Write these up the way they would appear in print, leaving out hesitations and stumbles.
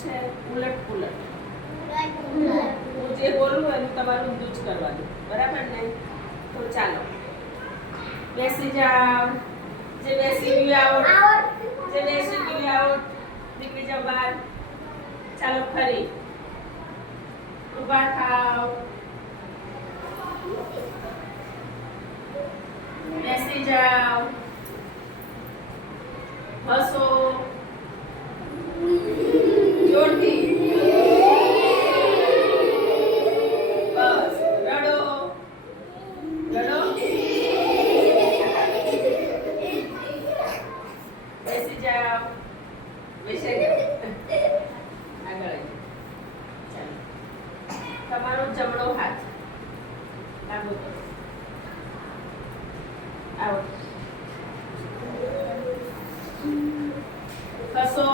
છે ઉલટ પુલટ. હું જે બોલું એનું તમારું ઊંધું જ કરવાનું, બરાબર ને? તો ચાલો બેસી જાઓ. જે બેસી ગયું આવો, જે બેસી ગયું આવો. નીકળી જાઓ બહાર. ચાલો ફરી ઊભા થાવ. બેસી જાઓ. હસો જોરથી. બસ રડો રડો. બેસી જાઓ. બેસી જાઓ. આગળ આવી. ચાલો તમારો જમણો હાથ લાંબો કરો. આવો. હસો.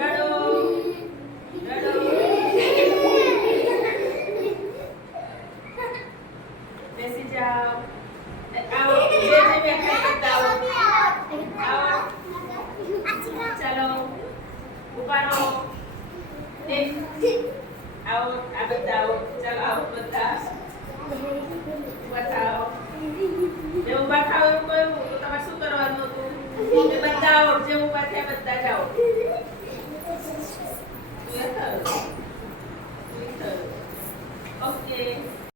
રડો રડો. બેસી જાઓ. આવો. જે બેઠા આવો. આવો. ચાલો ઊભા રહો. આવો આ બધા આવો. ચાલો આવો બધા.